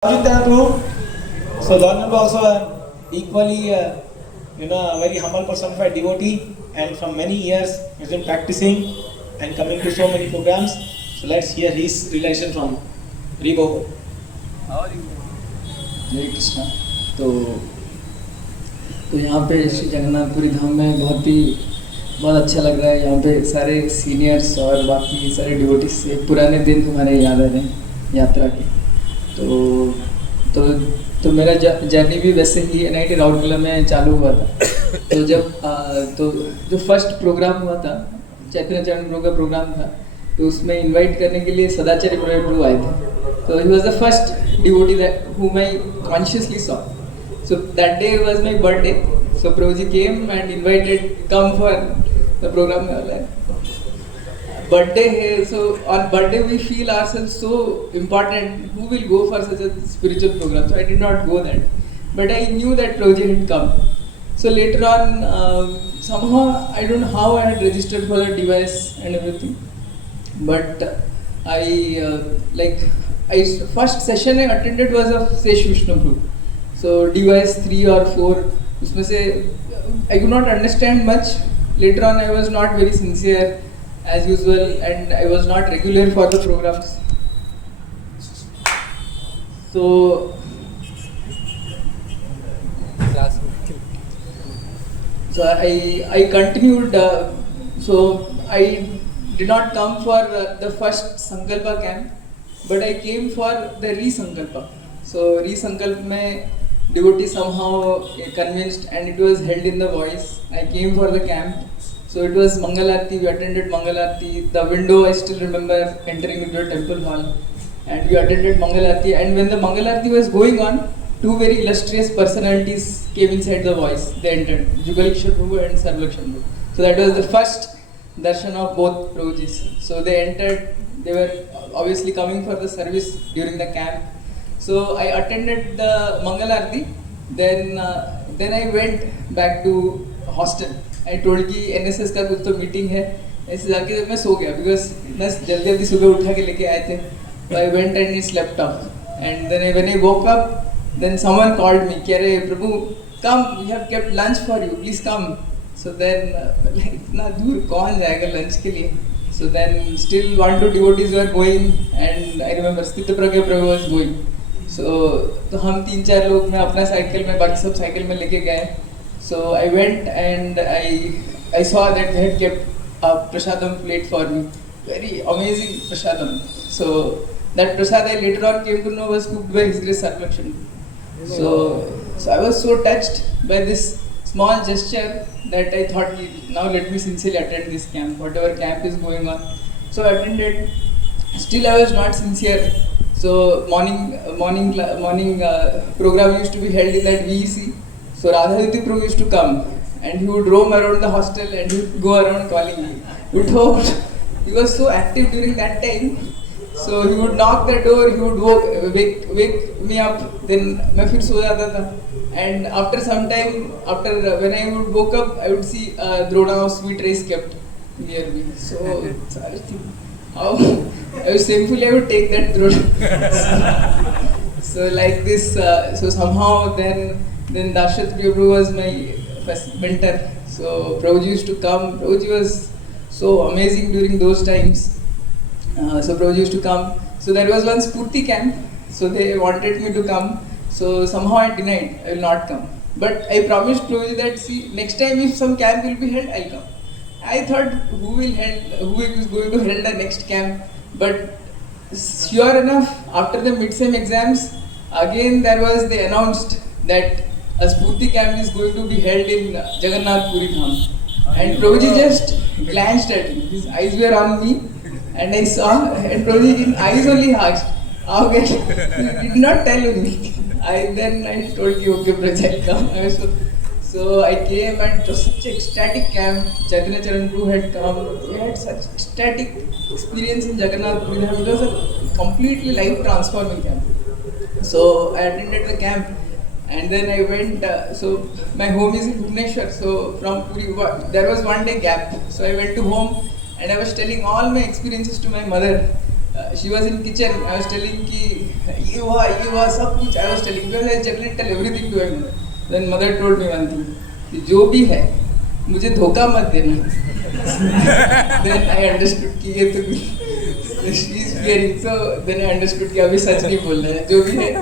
Ajitya too. So Dharnab also equally, a very humble personified devotee, and from many years he's been practicing and coming to so many programs. So let's hear his relation from Ribo. जय कृष्णा। तो यहाँ पे श्री जगन्नाथपुरी धाम में बहुत अच्छा लग रहा है। यहाँ पे सारे सीनियर्स और बाकी सारे डिवोटीज से पुराने दिन हमारे याद आ रहे हैं यात्रा के। तो तो मेरा जर्नी भी वैसे ही एनआईटी राउरकेला में चालू हुआ था। तो जो फर्स्ट प्रोग्राम हुआ था, चैतन्य चरण प्रभु का प्रोग्राम था, तो उसमें इनवाइट करने के लिए सदाचार्य प्रभु आए थे। तो he was the first devotee that whom I consciously saw. So that day was my birthday. So Prabhuji came and invited, come for the program. Birthday है, so on birthday we feel ourselves so important. Who will go for such a spiritual program? So I did not go that, but I knew that Prabhuji had come. So later on, somehow I don't know how I had registered for the device and everything, but I first session I attended was of Sesh Vishnu Prabhu. So device 3 or 4, उसमें से I could not understand much. Later on I was not very sincere as usual, and I was not regular for the programs. So I continued. So I did not come for the first Sankalpa camp, but I came for the Re-Sankalpa. So Re-Sankalpa में devotee somehow convinced, and it was held in the voice. I came for the camp. So it was Mangalarti, we attended Mangalarti. The window I still remember entering into a temple hall, and we attended Mangalarti. And when the Mangalarti was going on, two very illustrious personalities came inside the voice. They entered, Jugalishwar Prabhu and Sarvalakshan Prabhu. So that was the first darshan of both Prabhujis. So they entered, they were obviously coming for the service during the camp. So I attended the Mangalarti, then I went back to hostel. I told कि NSS का कुछ तो meeting है, ऐसे जाके मैं सो गया because इतना जल्दी सुबह उठा के लेके आए थे. So I went and I slept off, and then when I woke up, then someone called me कि अरे प्रभु come, we have kept lunch for you, please come. So then इतना दूर कौन जाएगा lunch के लिए? So then still 1-2 devotees were going, and I remember Sthita Pragya Prabhu was going. तो हम 3-4 लोग, मैं अपना साइकिल में, बाकी सब साइकिल में लेके गए. So I went and I saw that they had kept a prasadam plate for me. Very amazing prasadam. So that prasad I later on came to know was cooked by His Grace Sarvalakshan. So I was so touched by this small gesture that I thought, now let me sincerely attend this camp, whatever camp is going on. So I attended. Still I was not sincere. So morning program used to be held in that VEC. So Radhariti Prabhu used to come, and he would roam around the hostel and he would go around calling me. He was so active during that time. So he would knock the door, he would wake me up, then मैं फिर सो जाता था. And after some time, when I would woke up, I would see Drona of sweet rice kept near me. So how I was shamefully I would take that Drona. So like this, so somehow then Darshat Prabhu was my first mentor. So Prabhuji used to come. Prabhuji was so amazing during those times. So Prabhuji used to come. So there was one Spurti camp. So they wanted me to come. So somehow I denied. I will not come. But I promised Prabhuji that, see, next time if some camp will be held, I'll come. I thought who is going to hold the next camp. But sure enough, after the mid-sem exams, again they announced that a Spurti camp is going to be held in Jagannath Puri Dham. And Prabhuji just glanced at me. His eyes were on me, and I saw, and Prabhuji in eyes only asked, okay, he did not tell me. Then I told you, okay, Prajal, come. So I came, and it was such an ecstatic camp. Chaitanya Charan Prabhu had come. We had such ecstatic experience in Jagannath Puri Dham. It was a completely life transforming camp. So I attended the camp. And then I went, so my home is in Bhubaneswar, so from Puri, there was one day gap. So I went to home and I was telling all my experiences to my mother. she was in kitchen. I was telling कि ये हुआ सब कुछ. I was telling because I generally tell everything to my mother. Then mother told me one thing कि जो भी है मुझे धोखा मत देना. Then I understood कि ये तो she is fearing. So then I understood कि अभी सच नहीं बोल रहा है. जो भी है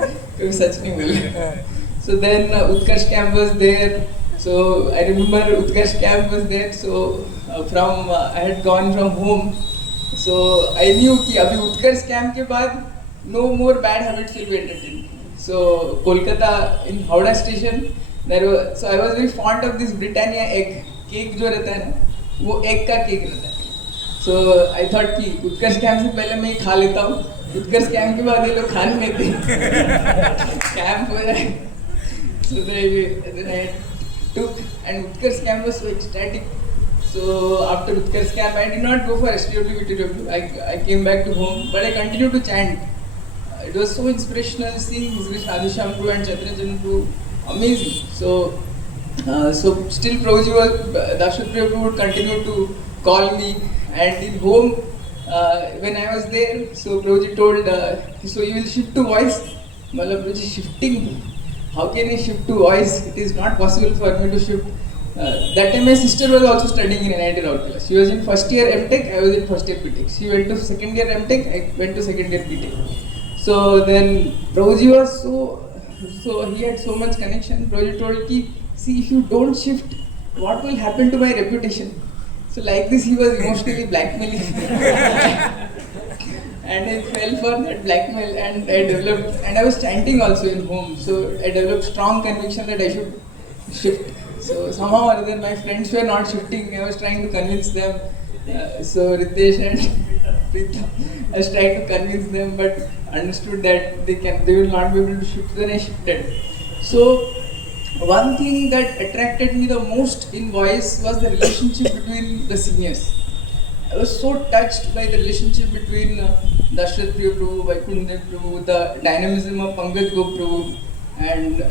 कभी सच नहीं बोल रहा है. So then Utkarsh camp was there. So I remember Utkarsh camp was there. So from I had gone from home. So I knew कि अभी Utkarsh camp के बाद no more bad habits will be entertained. So Kolkata in Howrah station there was, so I was very fond of this Britannia egg cake जो रहता है ना वो egg का cake रहता है. So I thought कि Utkarsh camp से पहले मैं ये खा लेता हूँ. Utkarsh camp के बाद ये लोग खा नहीं लेते. Camp हो जाए. So then I took and Utkarsh camp was so ecstatic. So after Utkarsh camp, I did not go for STW, VTW. I came back to home, but I continued to chant. It was so inspirational seeing His Adhisham Prabhu and Chaitanya Prabhu. Amazing. So still Prabhuji was, Dashrath Prabhu would continue to call me, and in home, when I was there, so Prabhuji told, so you will shift to voice. Mala Prabhuji shifting. How can I shift to voice? It is not possible for me to shift. That time my sister was also studying in NIT Rourkela. She was in first year MTech, I was in first year BTech. She went to second year MTech, I went to second year BTech. So then Prabhuji was so he had so much connection. Prabhuji told ki, see if you don't shift, what will happen to my reputation? So like this he was emotionally blackmailing. And I fell for that blackmail and I developed, and I was chanting also in home. So I developed strong conviction that I should shift. So somehow or other my friends were not shifting. I was trying to convince them. So Ritesh and Preetham, I was trying to convince them, but understood that they will not be able to shift. Then I shifted. So one thing that attracted me the most in voice was the relationship between the seniors. I was so touched by the relationship between Dashrath Prabhu, Vaikunth Prabhu, the dynamism of Pankaj Gop Prabhu, and